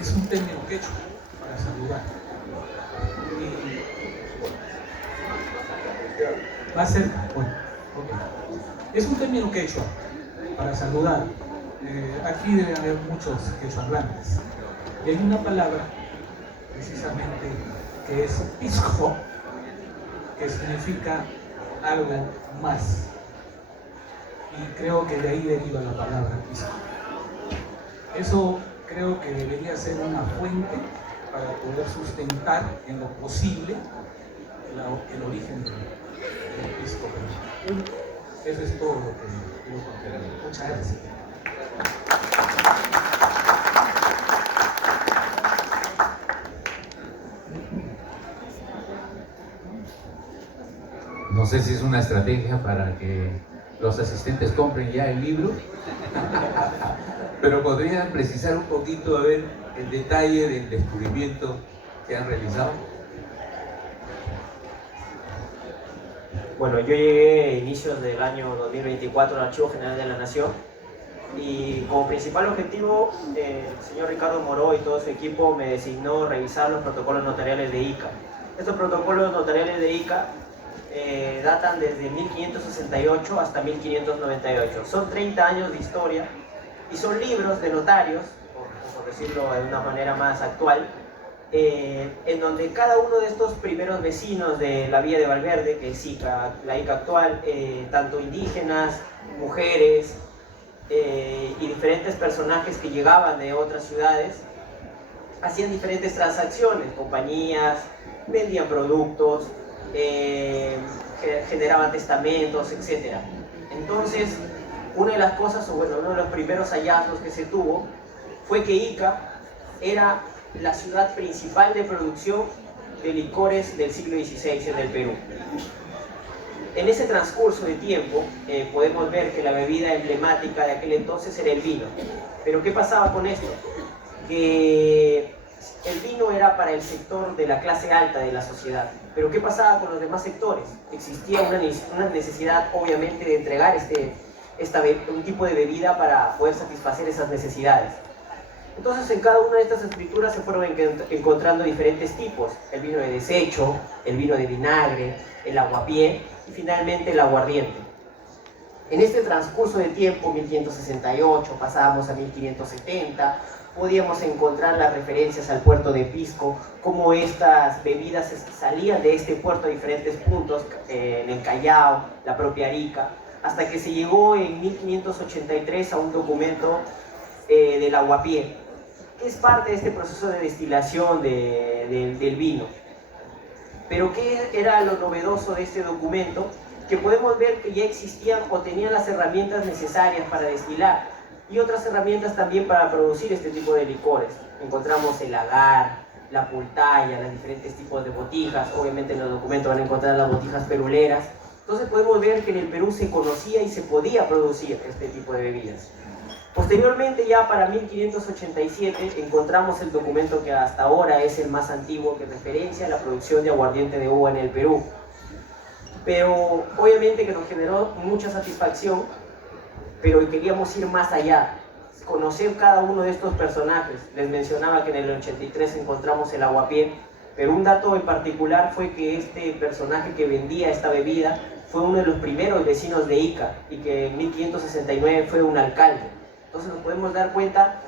es un término quechua para saludar. Y va a ser, bueno, okay. Es un término quechua para saludar. Aquí debe haber muchos quechuahablantes. Y hay una palabra, precisamente, que es pisco, que significa algo más. Y creo que de ahí deriva la palabra pisco. Eso creo que debería ser una fuente para poder sustentar en lo posible el origen del pisco. Eso es todo lo que quiero contar. Muchas gracias. No sé si es una estrategia para que los asistentes compren ya el libro, pero podrían precisar un poquito, a ver, el detalle del descubrimiento que han realizado. Bueno, yo llegué a inicios del año 2024 al Archivo General de la Nación y como principal objetivo el señor Ricardo Moró y todo su equipo me designó revisar los protocolos notariales de Ica. Estos protocolos notariales de Ica datan desde 1568 hasta 1598. Son 30 años de historia y son libros de notarios, por decirlo de una manera más actual, en donde cada uno de estos primeros vecinos de la Villa de Valverde, que es Ica, la Ica actual, tanto indígenas, mujeres y diferentes personajes que llegaban de otras ciudades, hacían diferentes transacciones, compañías, vendían productos, generaban testamentos, etc. Entonces, una de las cosas, o bueno, uno de los primeros hallazgos que se tuvo fue que Ica era la ciudad principal de producción de licores del siglo XVI en el Perú. En ese transcurso de tiempo podemos ver que la bebida emblemática de aquel entonces era el vino. Pero ¿qué pasaba con esto? Que el vino era para el sector de la clase alta de la sociedad. Pero ¿qué pasaba con los demás sectores? Existía una necesidad, obviamente, de entregar un tipo de bebida para poder satisfacer esas necesidades. Entonces, en cada una de estas escrituras se fueron encontrando diferentes tipos: el vino de desecho, el vino de vinagre, el aguapié y finalmente el aguardiente. En este transcurso de tiempo, 1568, pasábamos a 1570, podíamos encontrar las referencias al puerto de Pisco, cómo estas bebidas salían de este puerto a diferentes puntos, en el Callao, la propia Arica, hasta que se llegó en 1583 a un documento del aguapié, que es parte de este proceso de destilación del vino. Pero ¿qué era lo novedoso de este documento? Que podemos ver que ya existían o tenían las herramientas necesarias para destilar y otras herramientas también para producir este tipo de licores. Encontramos el agar, la pultaya, los diferentes tipos de botijas. Obviamente en los documentos van a encontrar las botijas peruleras. Entonces podemos ver que en el Perú se conocía y se podía producir este tipo de bebidas. Posteriormente, ya para 1587, encontramos el documento que hasta ahora es el más antiguo, que referencia a la producción de aguardiente de uva en el Perú. Pero obviamente que nos generó mucha satisfacción, pero queríamos ir más allá, conocer cada uno de estos personajes. Les mencionaba que en el 83 encontramos el aguapié, pero un dato en particular fue que este personaje que vendía esta bebida fue uno de los primeros vecinos de Ica y que en 1569 fue un alcalde. Entonces nos podemos dar cuenta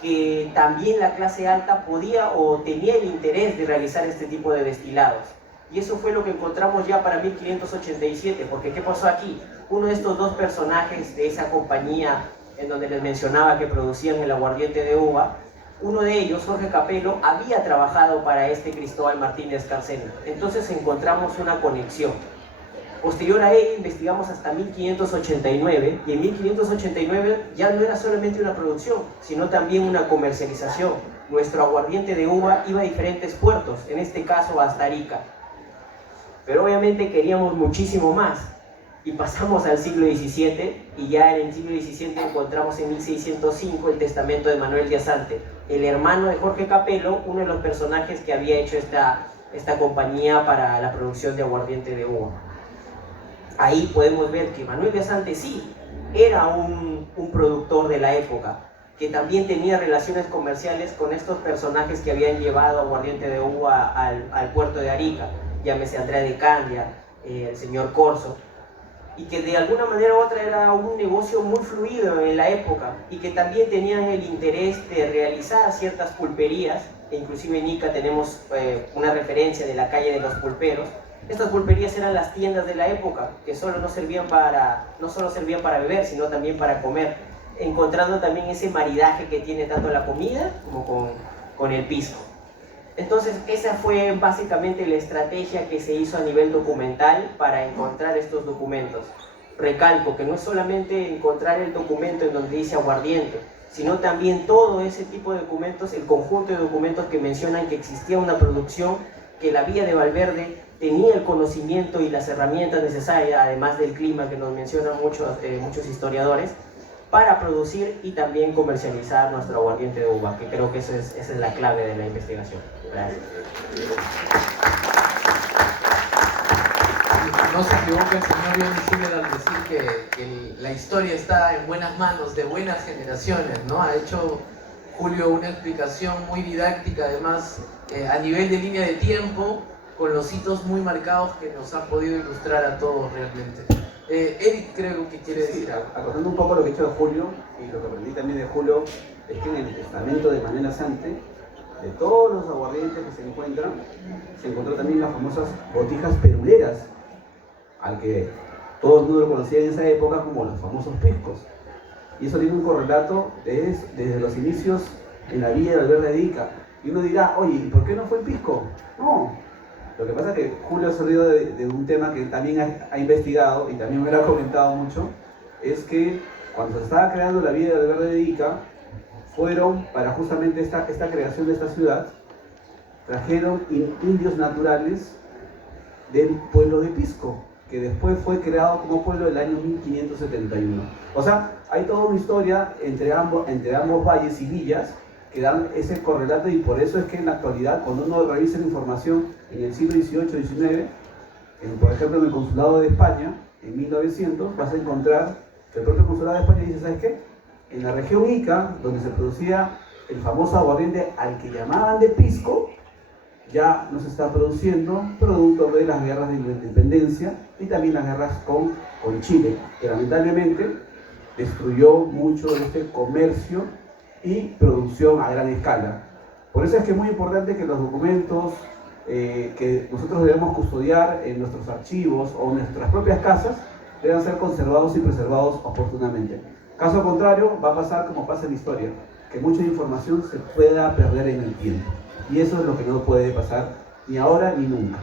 que también la clase alta podía o tenía el interés de realizar este tipo de destilados. Y eso fue lo que encontramos ya para 1587, porque ¿qué pasó aquí? Uno de estos dos personajes de esa compañía en donde les mencionaba que producían el aguardiente de uva, uno de ellos, Jorge Capello, había trabajado para este Cristóbal Martínez Carcena. Entonces encontramos una conexión. Posterior a ello investigamos hasta 1589 y en 1589 ya no era solamente una producción, sino también una comercialización. Nuestro aguardiente de uva iba a diferentes puertos, en este caso hasta Arica. Pero obviamente queríamos muchísimo más y pasamos al siglo XVII y ya en el siglo XVII encontramos en 1605 el testamento de Manuel de Asante, el hermano de Jorge Capello, uno de los personajes que había hecho esta compañía para la producción de aguardiente de uva. Ahí podemos ver que Manuel de Asante sí era un productor de la época, que también tenía relaciones comerciales con estos personajes que habían llevado aguardiente de uva al puerto de Arica, llámese Andrea de Candia, el señor Corso, y que de alguna manera u otra era un negocio muy fluido en la época, y que también tenían el interés de realizar ciertas pulperías, e inclusive en Ica tenemos una referencia de la calle de los pulperos. Estas pulperías eran las tiendas de la época, que no solo servían para beber, sino también para comer, encontrando también ese maridaje que tiene tanto la comida como con el pisco. Entonces esa fue básicamente la estrategia que se hizo a nivel documental para encontrar estos documentos. Recalco que no es solamente encontrar el documento en donde dice aguardiente, sino también todo ese tipo de documentos, el conjunto de documentos que mencionan que existía una producción, que la Villa de Valverde tenía el conocimiento y las herramientas necesarias, además del clima que nos mencionan muchos historiadores, para producir y también comercializar nuestro aguardiente de uva, que creo que esa es la clave de la investigación. Gracias. No se equivoca el señor Johnny Schuller al decir que la historia está en buenas manos de buenas generaciones, ¿no? Ha hecho Julio una explicación muy didáctica, además a nivel de línea de tiempo, con los hitos muy marcados que nos han podido ilustrar a todos realmente. Eric creo que quiere decir algo. Acotando un poco lo que he dicho de Julio, y lo que aprendí también de Julio, es que en el testamento de Manuel Asante, de todos los aguardientes que se encuentran, se encontró también las famosas botijas peruleras, al que todo el mundo lo conocía en esa época como los famosos piscos. Y eso tiene un correlato desde los inicios en la Villa de Valverde de Ica. Y uno dirá, oye, ¿y por qué no fue el pisco? No. Lo que pasa es que Julio ha salido de un tema que también ha investigado y también me lo ha comentado mucho, es que cuando se estaba creando la Villa de Valverde de Ica, fueron para justamente esta creación de esta ciudad, trajeron indios naturales del pueblo de Pisco, que después fue creado como pueblo el año 1571. O sea, hay toda una historia entre ambos valles y villas que dan ese correlato, y por eso es que en la actualidad, cuando uno revisa la información en el siglo XVIII-XIX, por ejemplo en el Consulado de España, en 1900, vas a encontrar que el propio Consulado de España dice, ¿sabes qué? En la región Ica, donde se producía el famoso aguardiente al que llamaban de pisco, ya no se está produciendo, producto de las guerras de independencia y también las guerras con Chile, que lamentablemente destruyó mucho de este comercio y producción a gran escala. Por eso es que es muy importante que los documentos que nosotros debemos custodiar en nuestros archivos o en nuestras propias casas deban ser conservados y preservados oportunamente. Caso contrario, va a pasar como pasa en la historia, que mucha información se pueda perder en el tiempo. Y eso es lo que no puede pasar ni ahora ni nunca.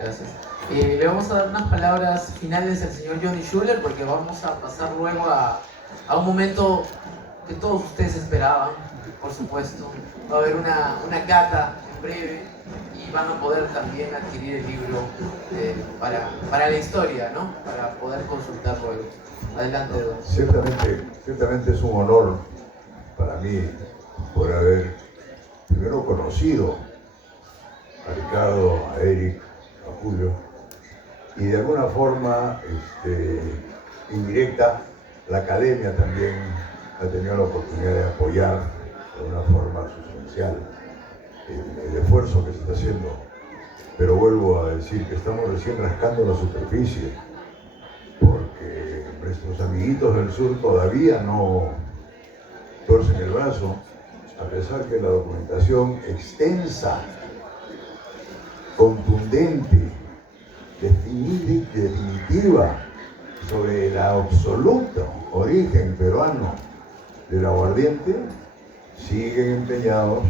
Gracias. Le vamos a dar unas palabras finales al señor Johnny Schuller, porque vamos a pasar luego a un momento que todos ustedes esperaban, por supuesto. Va a haber una cata en breve y van a poder también adquirir el libro para la historia, ¿no? Para poder consultar luego. Adelante, don. Ciertamente es un honor para mí por haber primero conocido a Ricardo, a Eric, a Julio, y de alguna forma indirecta, la academia también ha tenido la oportunidad de apoyar de una forma sustancial el esfuerzo que se está haciendo. Pero vuelvo a decir que estamos recién rascando la superficie, porque nuestros amiguitos del sur todavía no torcen el brazo, a pesar que la documentación extensa, contundente, definitiva sobre el absoluto origen peruano del aguardiente, siguen empeñados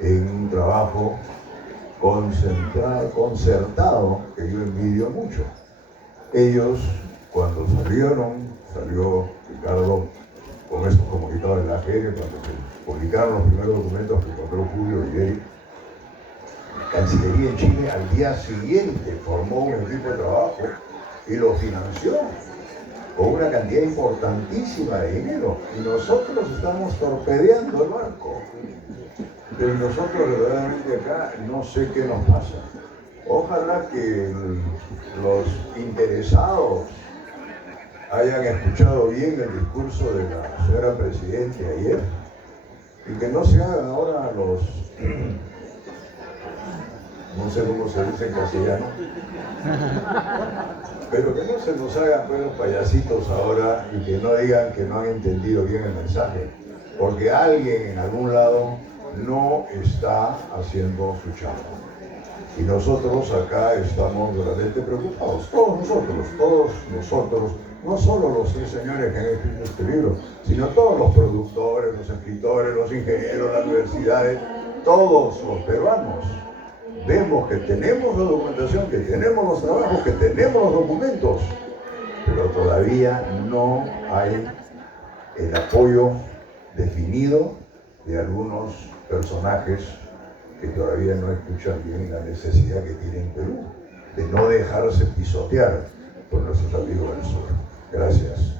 en un trabajo concertado, que yo envidio mucho. Ellos, cuando salió Ricardo con estos comunicados de la AGN, cuando se publicaron los primeros documentos que encontró Julio y Eric, Cancillería en Chile al día siguiente formó un equipo de trabajo y lo financió con una cantidad importantísima de dinero. Y nosotros estamos torpedeando el barco. Pero nosotros verdaderamente acá no sé qué nos pasa. Ojalá que los interesados hayan escuchado bien el discurso de la señora Presidenta ayer y que no se hagan ahora los, no sé cómo se dice en castellano, pero que no se nos hagan pues los payasitos ahora y que no digan que no han entendido bien el mensaje, porque alguien en algún lado no está haciendo su chamba. Y nosotros acá estamos realmente preocupados, todos nosotros, no solo los 3 señores que han escrito este libro, sino todos los productores, los escritores, los ingenieros, las universidades, todos los peruanos. Vemos que tenemos la documentación, que tenemos los trabajos, que tenemos los documentos, pero todavía no hay el apoyo definido de algunos personajes que todavía no escuchan bien la necesidad que tiene en Perú de no dejarse pisotear por nuestros amigos del sur. Gracias.